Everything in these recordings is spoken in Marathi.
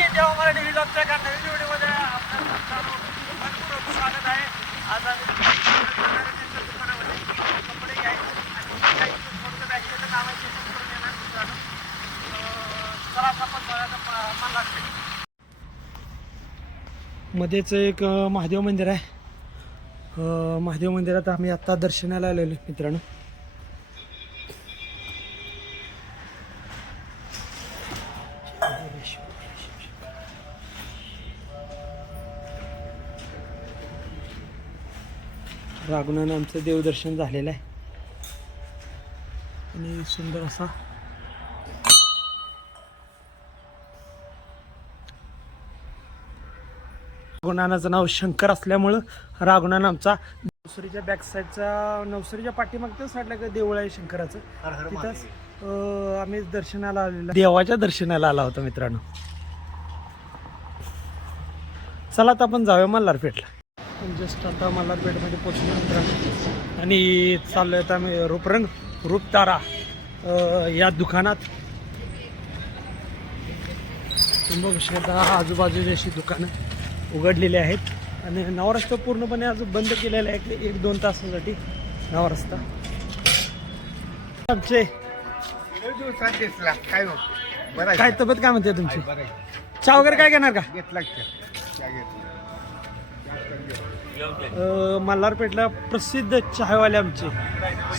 देवा मराठी व्हिडिओच्या एका नवीन व्हिडिओमध्ये आपल्या मनपूर्वक स्वागत आहे. आज आम्ही त्यांच्या दुकानामध्ये कपडे घ्यायचे आणि काही काम आहे ते पण करून येणार मित्रांनो. चला आपण बघायला लागते. मध्येच एक महादेव मंदिर आहे. महादेव मंदिरात आम्ही आत्ता दर्शनाला आलेलो मित्रांनो. रागुणानं आमचं देवदर्शन झालेलं आहे. आणि सुंदर असा राघुनानाचं नाव शंकर असल्यामुळं राघुनान आमचा नवसरीच्या बॅक साईडचा नवसरीच्या पाठीमागच्या साईडला एक देऊळ आहे शंकराचं. तिथंच आम्ही दर्शनाला आलेलो देवाच्या दर्शनाला आला होता मित्रांनो. चला आता आपण जाऊया मल्हारपेठला. जस्ट आता मल्हारपेठमध्ये पोचलो मित्रांनो आणि चाललोय आता आम्ही रूपरंग रूपतारा या दुकानात. तुम्ही बघू शकता आजूबाजूची अशी दुकानं उघडलेली आहेत. आणि नवरस्ता पूर्णपणे अजून बंद केलेला आहे एक- एक दोन तासासाठी नवरस्ता आमचे काय हो? काय तब्येत काय म्हणते तुमची? बरं चहा वगैरे काय घेणार का? मल्हारपेठला प्रसिद्ध चहावाले आमचे.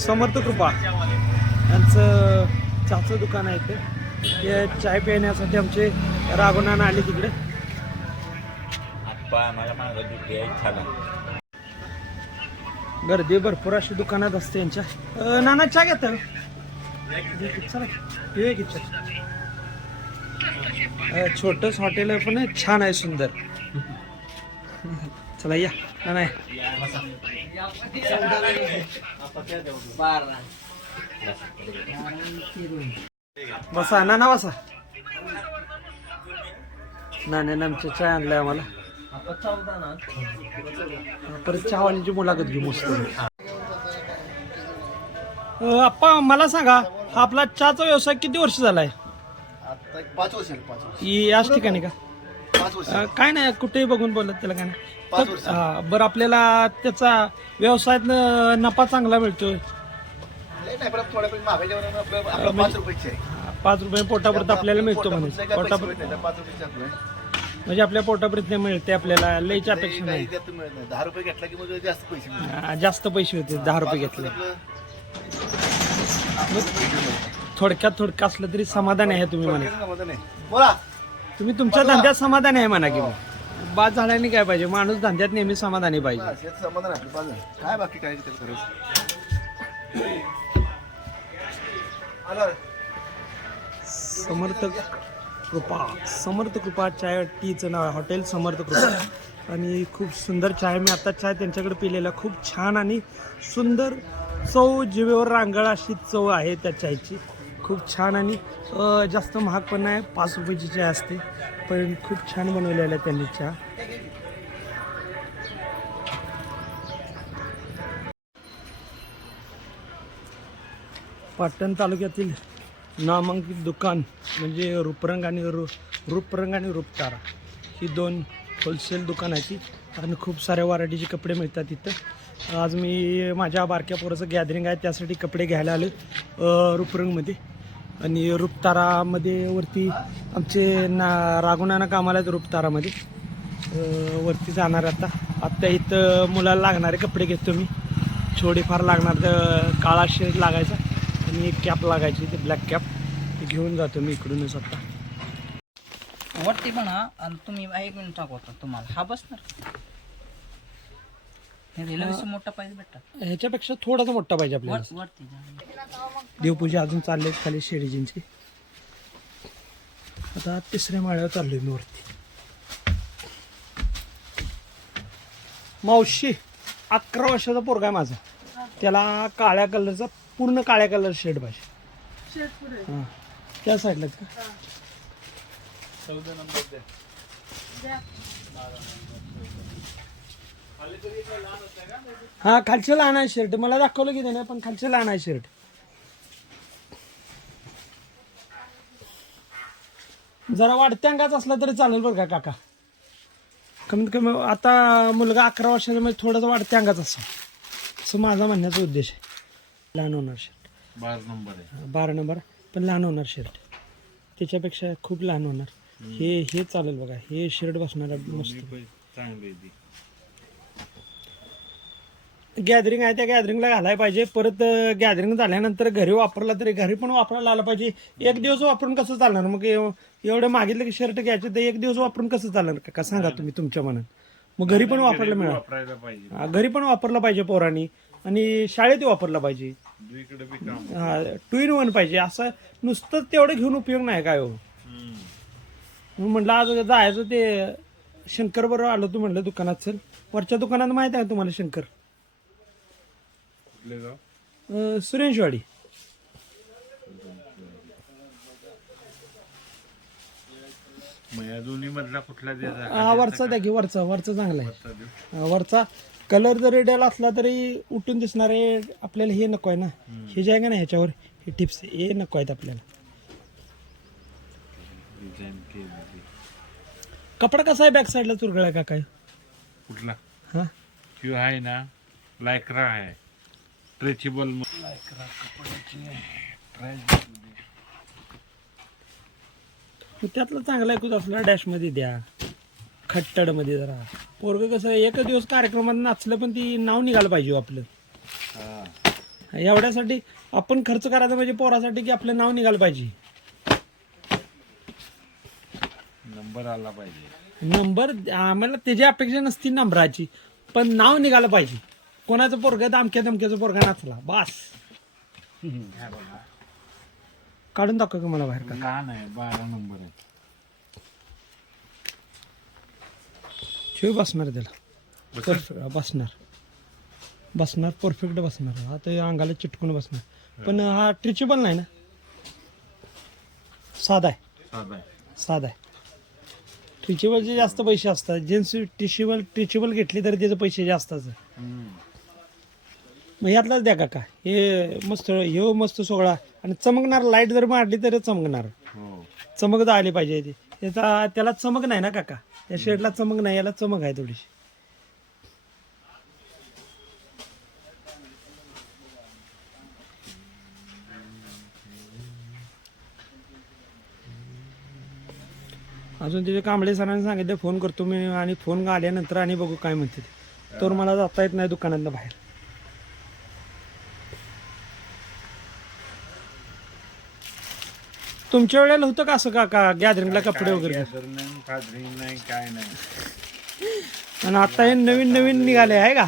समर्थ कृपा. यांचं चहाचं दुकान आहे ते ते चाय पिण्यासाठी आमचे राघवनाना आले तिकडे. गर्दी भरपूर अशी दुकानात असते यांच्या. नाना चहा घेता छोटंच हॉटेल आहे पण छान आहे सुंदर. चला या. या. बसा नाना बसा. नाण्यानं आमच्या चाय आणलाय आम्हाला. परत चहावालीची मुलाखत घेऊ मस्त. आप्पा मला सांगा हा आपला चहाचा व्यवसाय किती वर्ष झालाय? पाच वर्ष याच ठिकाणी का? पाच वर्ष. अं, काय नाही कुठेही बघून बोलत त्याला काय नाही. पाच वर्ष. हा, बरं आपल्याला त्याचा व्यवसायात नफा चांगला मिळतोय. लय नाही पण थोड्या पण महागाई जेवण आपलं आपलं पाच रुपयाची आहे. पाच रुपये पोटापुरत आपल्याला मिळतो पोटापुरतं म्हणजे काय पैसे पोटापुरत. मिळत नाही, पाच रुपयाची आपलं. आहे. म्हणजे आपल्या पोटापुरत मिळते आपल्याला लईच्या लय अपेक्षा काही नाही. त्यातून मिळत नाही. दहा रुपये घेतला की मग जास्त पैसे मिळतात. अं, जास्त पैसे होते दहा रुपये घेतले. थोडक्यात थोडक्यात असलं तरी समाधान आहे तुम्ही आहे. बोला. तुम्ही तुमच्या धंद्यात समाधान आहे म्हणा की बाद झाल्याने काय पाहिजे? माणूस धंद्यात नेहमी समाधानी पाहिजे. बस, याचं समाधान आपलं. काय बाकी काय त्याला करायचं आलं. समर्थ कृपा. समर्थ कृपा चाय टीचं नाव आहे. हॉटेल समर्थ कृपा. आणि खूप सुंदर चाय मी आता चाय त्यांच्याकडे पिलेला. खूप छान आणि सुंदर चव जिभेवर रांगळ अशी चव आहे त्या चायची. खूप छान आणि जास्त महाग पण नाही पाच रुपयाची चहा असते. पण खूप छान बनवलेला आहे त्यांनी चहा. पाटण तालुक्यातील नामांकित दुकान म्हणजे रूपरंग आणि रू रूपरंग आणि रूपतारा. ही दोन होलसेल दुकान आहे ती. आणि खूप साऱ्या व्हरायटीचे कपडे मिळतात तिथं. आज मी माझ्या बारक्या पोराचं गॅदरिंग आहे त्यासाठी कपडे घ्यायला आले रूपरंगमध्ये. आणि रूपतारामध्ये वरती आमचे ना राघुनाना कामाला आहेत रूपतारामध्ये. वरती जाणार आता. आत्ता इथं मुलाला लागणारे कपडे घेतो मी. थोडेफार लागणार तर काळा शर्ट लागायचा आणि एक कॅप लागायची ते ब्लॅक कॅप ते घेऊन जातो मी इकडूनच आता. वरती म्हणा आणि तुम्ही एक मिनिट टाकवता तुम्हाला. हा बसणार. मोठा पाहिजे भेटतात. ह्याच्यापेक्षा थोडासा मोठा पाहिजे आपल्याला. देवपूजा अजून चालले खाली शेडीजींची आता तिसऱ्या माळ्यावर चाललोय मी वरती. मावशी अकरा वर्षाचा पोरगा आहे माझा. त्याला काळ्या कलरचा पूर्ण काळ्या कलर शेड पाहिजे. हां. त्या साईडलाच का? हा खालचे लहान आहे शर्ट मला दाखवलं की त्याने पण खालचे लहान आहे शर्ट जरा वाढत्या अंगाचा असला तरी चालेल बरं का काका? कमीत कमी आता मुलगा अकरा वर्षाचा म्हणजे थोडासा वाढत्या अंगाचा असा असं माझा म्हणण्याचा उद्देश आहे. लहान होणार शर्ट बारा नंबर आहे. बारा नंबर पण लहान होणार शर्ट त्याच्यापेक्षा खूप लहान होणार. हे हे चालेल बघा हे शर्ट बसणार मस्त. गॅदरिंग आहे त्या गॅदरिंगला घालायला पाहिजे. परत गॅदरिंग झाल्यानंतर घरी वापरला तरी घरी पण वापरायला आलं पाहिजे. एक दिवस वापरून कसं चालणार? मग एव- एवढं मागितलं की शर्ट घ्यायचे तर एक दिवस वापरून कसं चालणार? का सांगा तुम्ही तुमच्या मनात? मग घरी पण वापरायला मिळाल घरी पण वापरला पाहिजे पोरांनी. आणि शाळेत वापरला पाहिजे. हा टू इन वन पाहिजे. असं नुसतं तेवढं घेऊन उपयोग नाही काय हो. म्हटलं आज जायचं ते शंकर बरोबर आलो तू म्हटलं दुकानात चल. वरच्या दुकानात माहीत आहे तुम्हाला शंकर? कुठले गाव अं, सुरेशवाडी मग या दोन्ही मधला कुठला द्यायचा हा वरचा द्या की वरचा वरचा चांगला आहे. वरचा देऊ? हा, वरचा. कलर जरी डेल असला तरी उठून दिसणार आहे आपल्याला हे नको आहे ना. हे जे आहे का ना ह्याच्यावर हे टिप्स हे नको आहेत आपल्याला. केलेली. कपडा कसा आहे बॅक साईडला चुरगळा का काय? कुठला? हा? क्यू आहे ना लायक्रा आहे. स्ट्रेचेबल त्यातलं चांगला ऐकूच असला डॅशमध्ये द्या. खट्टडमध्ये जरा. पोरग कसं एक दिवस कार्यक्रमात नाचलं पण ती नाव निघालं पाहिजे हो आपलं. एवढ्यासाठी आपण खर्च करायचा म्हणजे पोरासाठी की आपलं नाव निघालं पाहिजे. नंबर आला पाहिजे. नंबर आम्हाला त्याची अपेक्षा नसती नंबराची पण नाव निघालं पाहिजे. कोणाचं पोरग दामक्या दमक्याचं पोरगा नाचला. बास. काढून दाखव का मला बाहेर का लहान आहे बारा नंबर आहे. शिव बसणार त्याला. परफेक्ट बसणार. बसणार परफेक्ट बसणार. हा तर अंगाला चिटकून बसणार. पण हा ट्रिचेबल नाही ना? साधा आहे. साधा आहे. साधा आहे. ट्रिचेबलचे जास्त पैसे असतात. जेन्स टिशेबल ट्रिचेबल घेतली तरी त्याचे पैसे जास्त असतात. मग यातलाच द्या काका. हे मस्त हे मस्त सोहळा. आणि चमकणार लाइट जर मारली तर चमकणार. हो. चमक तर आली पाहिजे ती. त्याचा त्याला चमक नाही ना काका. या शेडला चमक नाही याला चमक आहे थोडीशी. अजून तिथे कांबळे सरांनी सांगितलं फोन करतो मी आणि फोन आल्यानंतर आणि बघू काय म्हणते तर मला जाता येत नाही दुकानातनं बाहेर. तुमच्या वेळेला होतं का असं का का गॅदरिंगला कपडे वगैरे? नाही फादरिंग नाही काय नाही. आणि आता हे नवीन नवीन निघाले आहे का?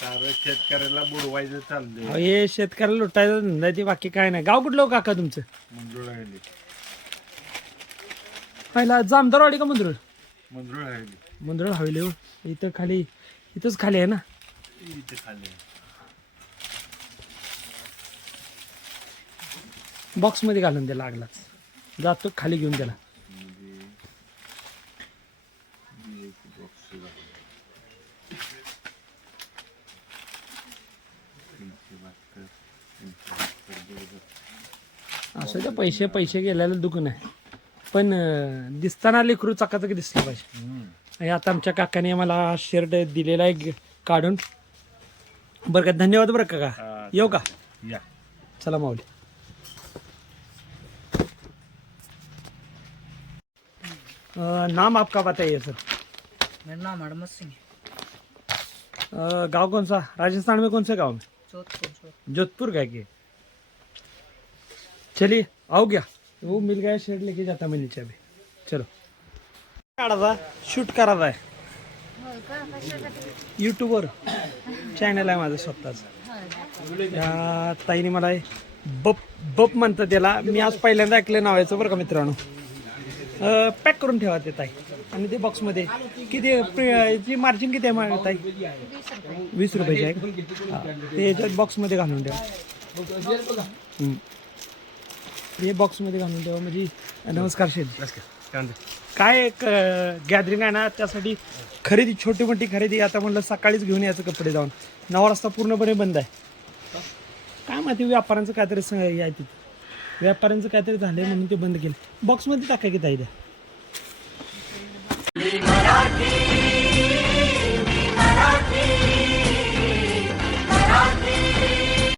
सारं शेतकऱ्याला बुडवायचं चाललंय. अहो, हे शेतकऱ्याला लुटायचं धंदा आहे ते बाकी काय नाही. गाव कुठलं हो काका तुमचं? मंजुळ राहिली. पहिला जामदारवाडी का मंदुरळ मंजुळ राहिली. मंदुरळ हवेली हो. इथं खाली इथंच खाली आहे ना? इथे खाली बॉक्समध्ये घालून द्या लागलाच. जातो खाली घेऊन त्याला. असं तर पैसे पैसे गेलेलं दुकान आहे. पण दिसताना लेकरू चकाचक दिसलं पाहिजे. आणि आता आमच्या काकाने मला शर्ट दिलेला आहे काढून. बरं का धन्यवाद बरं का येऊ का? या. चला माऊली. नाम आपका बताइए सर। मेरा नाम हड़मत सिंह है। गांव कौन सा? राजस्थान में कौन से गांव में? जोधपुर जोधपुर। का चलिए आओ क्या? वो मिल गया शर्ट लेके जाता मैं नीचे अभी। चलो। काढायचा शूट करायचा आहे यूट्यूबवर चॅनल आहे माझं स्वतःच. ताईने मला बप बप म्हणतात त्याला मी आज पहिल्यांदा ऐकलं नावायचं बरं का मित्रांनो? पॅक करून ठेवा ते ताई. आणि ते बॉक्समध्ये किती मार्जिन किती आहे ताई? वीस रुपयाची आहे. ते याच्यात बॉक्समध्ये घालून ठेवा. हे बॉक्समध्ये घालून ठेवा. म्हणजे नमस्कार शेठ काय एक गॅदरिंग आहे ना त्यासाठी खरेदी छोटी मोठी खरेदी. आता म्हणलं सकाळीच घेऊन यायचं कपडे जाऊन. नऊ वाजता पूर्णपणे बंद आहे. काय माहिती व्यापाऱ्यांचं काहीतरी तिथं. व्यापाऱ्यांचं काहीतरी झालंय म्हणून ते बंद केलं. बॉक्समध्ये टाका की ताई द्या.